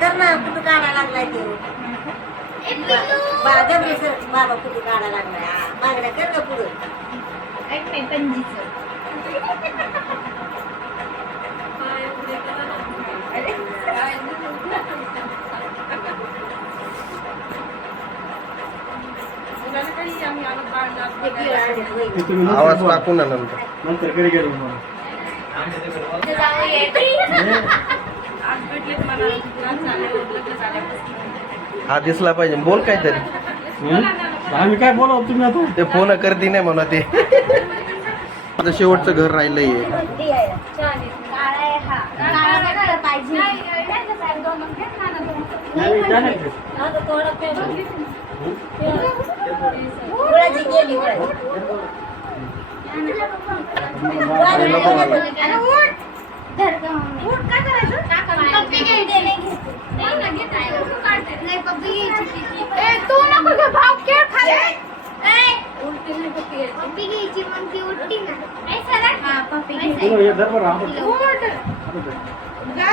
काढा लागलाय ते? बागडे सर बाबा कुठे काढा लागलाय? हा, मागण्या कर पुढं. ऐक नाही आवाज. टाकू ना नंतर. नंतर घरी गेलो म्हणून. हा दिसला पाहिजे बोल काहीतरी आम्ही काय बोलाव तुम्ही आता ते फोन करते नाही म्हणा ते आता शेवटचं घर राहिलंय हा काय पप्पी के नहीं लगे टाइगर को काट दे। नहीं पप्पी ए तू ना कुछ भाव के खा ले। ए। उल्टी में पप्पी है। पप्पी की जीवन की उल्टी ना ऐसा ना हाँ पप्पी की ये इधर पर राम उठ जा।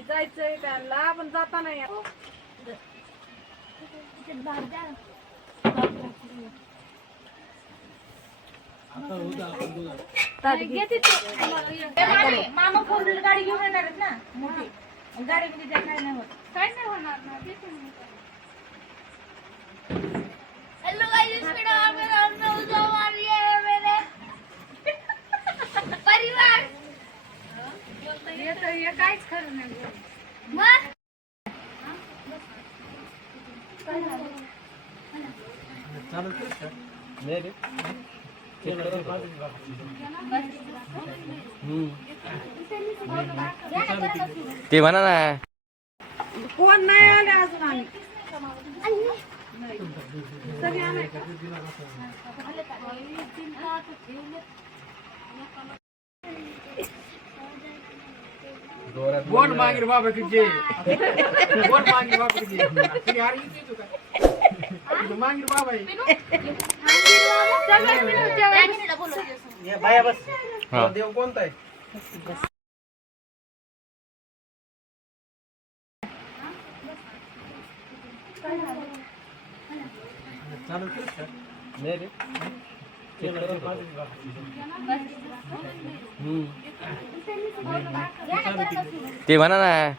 जायचंय त्यांना पण जाता नाही मामा फोर व्हीलर गाडी घेऊन येणार आहेत ना. मोठी. गाडी मध्ये त्या काय नाही होत. काय नाही होणार ना काहीच खरं नाही ते म्हणा ना. कोण नाही आले अजून आम्ही. सगळे आले बोट मागीर बाबा किती बोट मागीर बाबा किती तुम्ही हार येते तू काय इथं मागीर बाबा आहे हा. देव कोणता आहे? चालू कर का नाही रे ते म्हणा ना.